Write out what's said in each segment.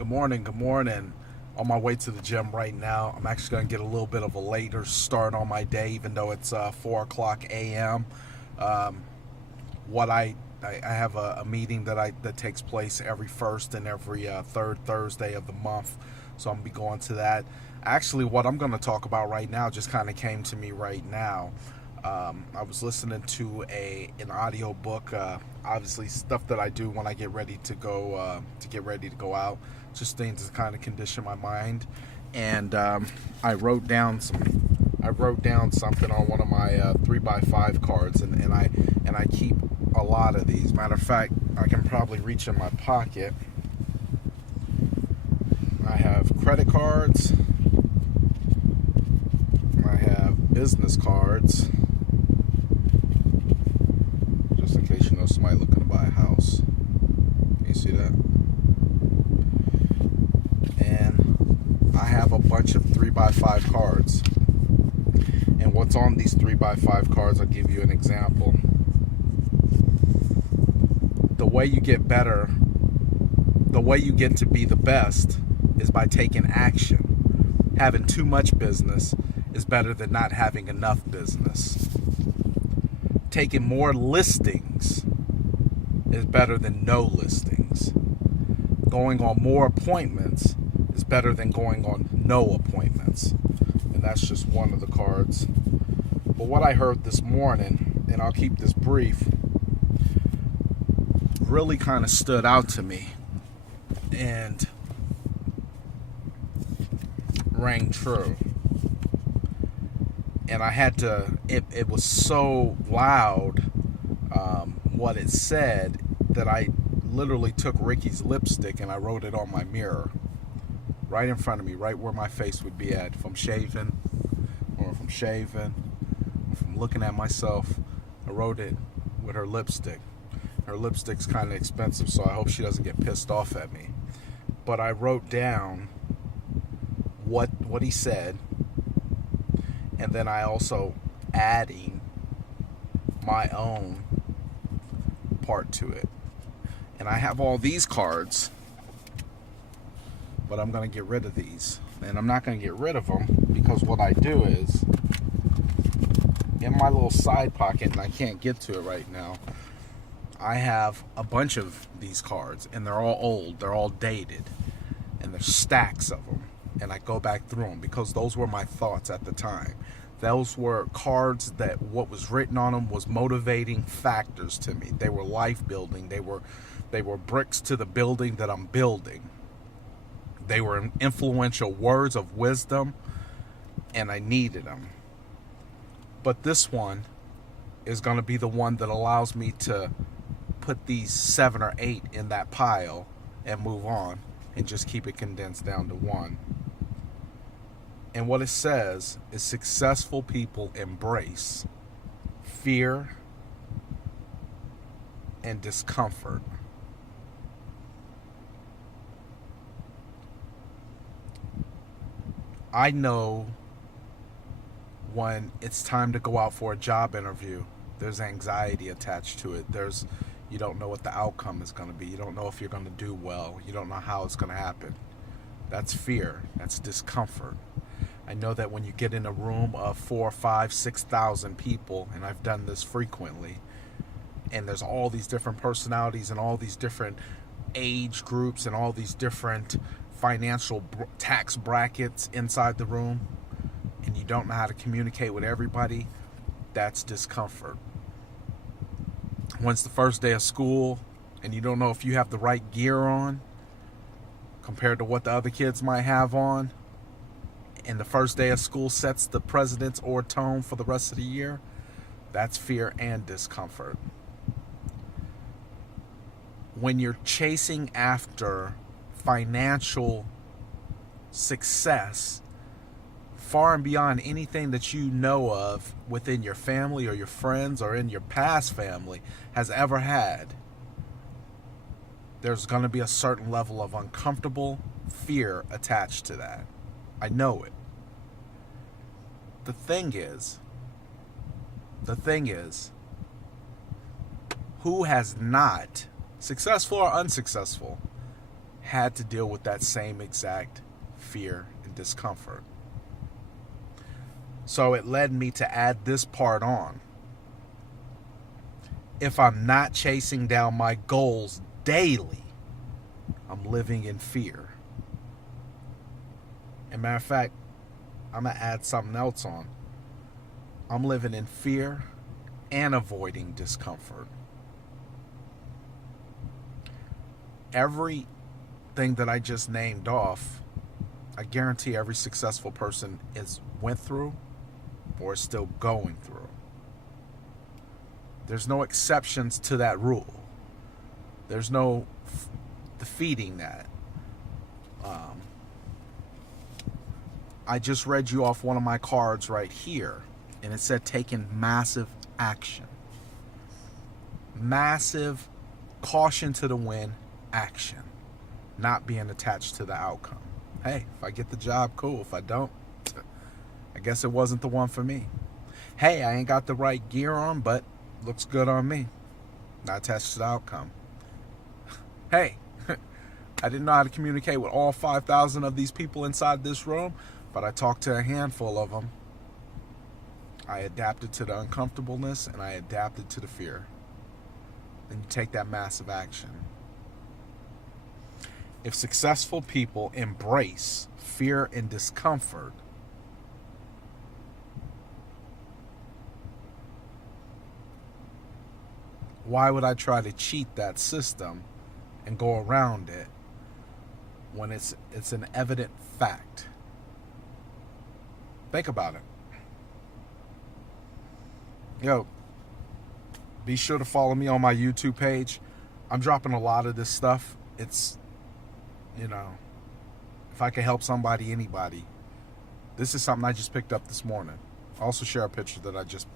Good morning. Good morning. On my way to the gym right now. I'm actually going to get a little bit of a later start on my day, even though it's 4 o'clock a.m. Um, what I have a meeting that takes place every first and every third Thursday of the month, so I'm gonna be going to that. Actually, what I'm going to talk about right now just kind of came to me right now. I was listening to an audio book, obviously stuff that I do when I get ready to go out, just things to kind of condition my mind. And I wrote down something on one of my 3x5 cards, and I keep a lot of these. Matter of fact, I can probably reach in my pocket. I have credit cards. I have business cards, just in case you know somebody looking to buy a house. Can you see that? And I have a bunch of 3x5 cards. And what's on these 3x5 cards, I'll give you an example. The way you get better, the way you get to be the best is by taking action. Having too much business is better than not having enough business. Taking more listings is better than no listings. Going on more appointments is better than going on no appointments. And that's just one of the cards. But what I heard this morning, and I'll keep this brief, really kind of stood out to me and rang true. And I had to, it was so loud, what it said, that I literally took Ricky's lipstick and I wrote it on my mirror, right in front of me, right where my face would be at. If I'm shaving, or if I'm shaving, if I'm looking at myself, I wrote it with her lipstick. Her lipstick's kind of expensive, so I hope she doesn't get pissed off at me. But I wrote down what he said, and then I also adding my own part to it. And I have all these cards, but I'm going to get rid of these. And I'm not going to get rid of them because what I do is, in my little side pocket, and I can't get to it right now, I have a bunch of these cards, and they're all old, they're all dated, and there's stacks of them. And I go back through them because those were my thoughts at the time. Those were cards that what was written on them was motivating factors to me. They were life building. They were bricks to the building that I'm building. They were influential words of wisdom, and I needed them. But this one is going to be the one that allows me to put these 7 or 8 in that pile and move on and just keep it condensed down to one. And what it says is successful people embrace fear and discomfort. I know when it's time to go out for a job interview, there's anxiety attached to it. You don't know what the outcome is going to be. You don't know if you're going to do well. You don't know how it's going to happen. That's fear. That's discomfort. I know that when you get in a room of 4, 5, 6,000 people, and I've done this frequently, and there's all these different personalities and all these different age groups and all these different financial tax brackets inside the room, and you don't know how to communicate with everybody, that's discomfort. When it's the first day of school and you don't know if you have the right gear on compared to what the other kids might have on, and the first day of school sets the precedence or tone for the rest of the year, that's fear and discomfort. When you're chasing after financial success far and beyond anything that you know of within your family or your friends or in your past family has ever had, there's going to be a certain level of uncomfortable fear attached to that. I know it. The thing is, who has not, successful or unsuccessful, had to deal with that same exact fear and discomfort. So it led me to add this part on. If I'm not chasing down my goals daily, I'm living in fear. And matter of fact, I'm going to add something else on. I'm living in fear and avoiding discomfort. Everything that I just named off, I guarantee every successful person is went through or is still going through. There's no exceptions to that rule. There's no defeating that. I just read you off one of my cards right here, and it said taking massive action. Massive caution to the wind action. Not being attached to the outcome. Hey, if I get the job, cool. If I don't, I guess it wasn't the one for me. Hey, I ain't got the right gear on, but looks good on me. Not attached to the outcome. Hey, I didn't know how to communicate with all 5,000 of these people inside this room, but I talked to a handful of them. I adapted to the uncomfortableness and I adapted to the fear. Then you take that massive action. If successful people embrace fear and discomfort, why would I try to cheat that system and go around it when it's an evident fact? Think about it. Yo, be sure to follow me on my YouTube page. I'm dropping a lot of this stuff. It's, if I can help somebody, anybody. This is something I just picked up this morning. I'll also share a picture that I just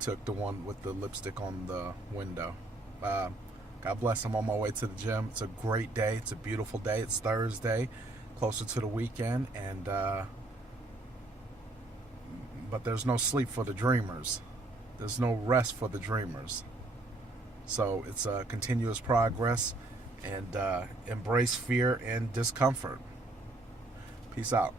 took, the one with the lipstick on the window. God bless, I'm on my way to the gym. It's a great day. It's a beautiful day. It's Thursday, closer to the weekend, and but there's no sleep for the dreamers. There's no rest for the dreamers. So it's a continuous progress, and embrace fear and discomfort. Peace out.